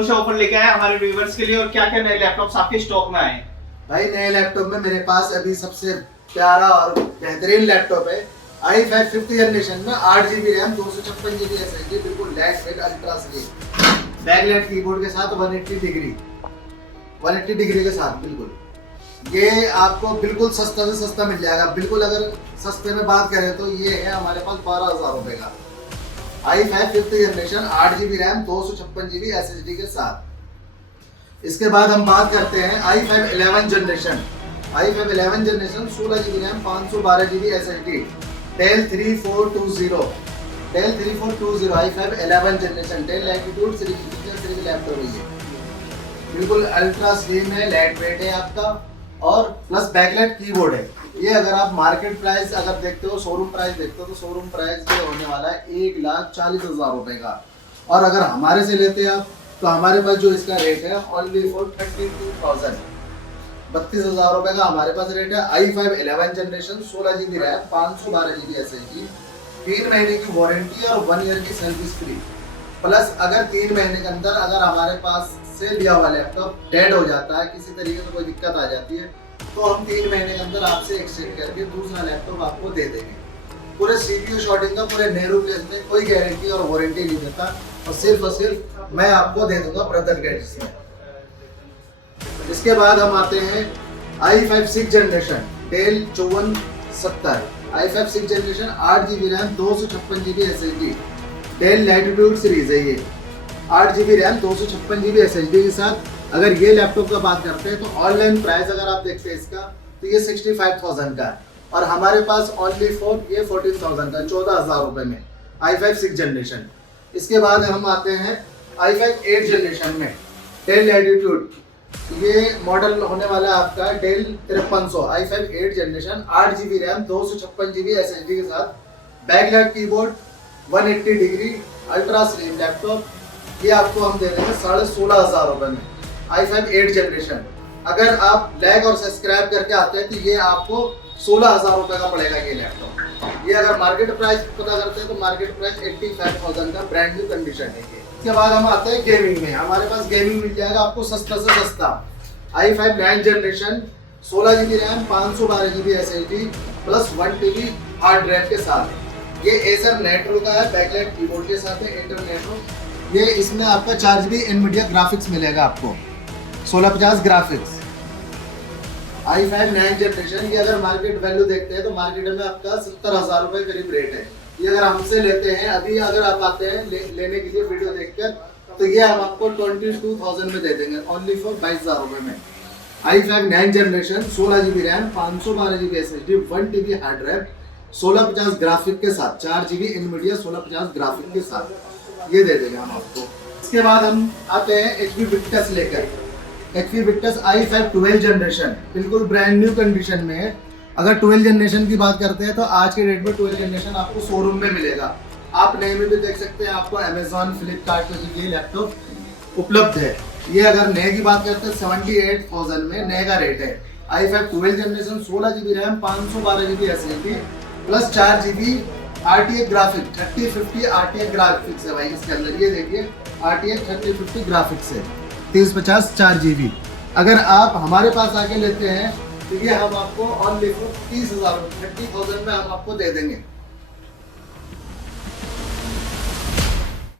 कौन सा ऑफर लेके आए हमारे व्यूवर्स के लिए और क्या क्या नए लैपटॉप्स आपके स्टॉक में आए हैं? भाई नए लैपटॉप में मेरे पास अभी सबसे प्यारा और बेहतरीन लैपटॉप है i5 5th जनरेशन में 8GB रैम 256GB SSD, बिल्कुल light weight ultra slim backlight keyboard के साथ 180 डिग्री के साथ। बिल्कुल ये आपको बिल्कुल सस्ता से सस्ता मिल जाएगा। बिल्कुल अगर सस्ते में बात करें तो ये है हमारे पास 12,000 रुपए का i5 5th generation 8GB RAM 256GB SSD के साथ। इसके बाद हम बात करते हैं i5 11 generation 16GB RAM 512GB SSD Dell 3420 i5 11 generation Dell Latitude series laptop है ये। बिल्कुल अल्ट्रा स्लिम है, लाइट वेट है आपका और प्लस बैकलाइट कीबोर्ड है। ये अगर आप मार्केट प्राइस अगर देखते हो, शोरूम प्राइस देखते हो तो शोरूम प्राइस ये होने वाला है 1,40,000 रुपए का, और अगर हमारे से लेते हैं आप तो हमारे पास जो इसका रेट है ओनली फॉर 32,000 32,000 रुपए का हमारे पास रेट है। i5 11 generation 16GB RAM 512GB SSD, 3 महीने की वारंटी और 1 ईयर की सर्विस फ्री। प्लस अगर 3 महीने के अंदर अगर हमारे पास से लिया हुआ लैपटॉप डेड हो जाता है, किसी तरीके से कोई दिक्कत आ जाती है, तो हम 3 महीने के अंदर आपसे एक्सचेंज करके दूसरा लैपटॉप आपको दे देंगे। पूरे CPU शॉर्टिंग का पूरे नेहरू प्लेस में कोई गारंटी और वारंटी नहीं देता, और सिर्फ मैं आपको दे दूंगा ब्रदर गैजेट्स में। इसके बाद हम आते हैं i5 6th generation Dell 5470 i5 6th generation 8GB RAM 256GB SSD Dell Latitude series है ये। 8GB रैम 256GB SSD के साथ अगर ये लैपटॉप का बात करते हैं तो ऑनलाइन प्राइस अगर आप देखते हैं इसका तो ये 65,000 का है, और हमारे पास ओनली फॉर ये 14,000 का 14,000 रुपए में i5 6th जनरेशन। इसके बाद हम आते हैं i5 8th जनरेशन में Dell Latitude, ये मॉडल होने वाला है आपका Dell 5300 i5 8th generation 8GB RAM 256GB SSD के साथ backlight keyboard 180 degree ultra slim laptop. ये आपको हम दे देंगे 16,500 रुपए में i5 8th जनरेशन। अगर आप लाइक और सब्सक्राइब करके आते हैं तो ये आपको 16,000 रुपए का पड़ेगा ये लैपटॉप। ये अगर मार्केट प्राइस पता करते हैं तो मार्केट प्राइस 85,000 का ब्रांड न्यू कंडीशन है ये। इसके बाद हम आते हैं गेमिंग में। हमारे पास गेमिंग मिल जाएगा आपको सस्ता से सस्ता i5 9th generation 16GB RAM 512GB SSD plus 1TB hard drive के साथ। ये Acer Nitro का है, बैकलाइट कीबोर्ड के साथ है, Intel Nitro। ये इसमें आपका 4GB NVIDIA ग्राफिक्स मिलेगा आपको 1650 ग्राफिक्स। i5 9th जनरेशन, ये अगर मार्केट वैल्यू देखते हैं तो मार्केट में आपका 70,000 रुपए करीब रेट है। ये अगर हमसे लेते हैं अभी, अगर आप आते हैं लेने के लिए वीडियो देखकर, तो ये हम आपको 22,000 में दे देंगे ओनली फॉर 22,000 रुपए में। i5 9th generation 16GB RAM 512GB SSD 1TB hard drive 1650 graphic के साथ 4GB NVIDIA 1650 ग्राफिक के साथ ये दे देंगे हम आपको। इसके बाद हम आते हैं HP Victus लेकर। HP Victus i5 12th generation बिल्कुल ब्रांड न्यू कंडीशन में है। अगर 12th जनरेशन की बात करते हैं तो आज के डेट में 12th जनरेशन आपको शोरूम में मिलेगा, आप नए में भी देख सकते हैं, आपको Amazon फ्लिपकार्ट पे ये लैपटॉप उपलब्ध है। ये अगर नए की बात करते हैं 78,000 में नए का रेट है। i5 12th generation 16GB RAM 512GB SSD plus 4GB RTX graphic 3050 RTX graphics है भाई इसके अंदर। ये देखिए RTX 3050 ग्राफिक्स है 3050 4GB। अगर आप हमारे पास आके लेते हैं तो ये हम आपको ऑनली फॉर 30,000 में हम आपको दे देंगे।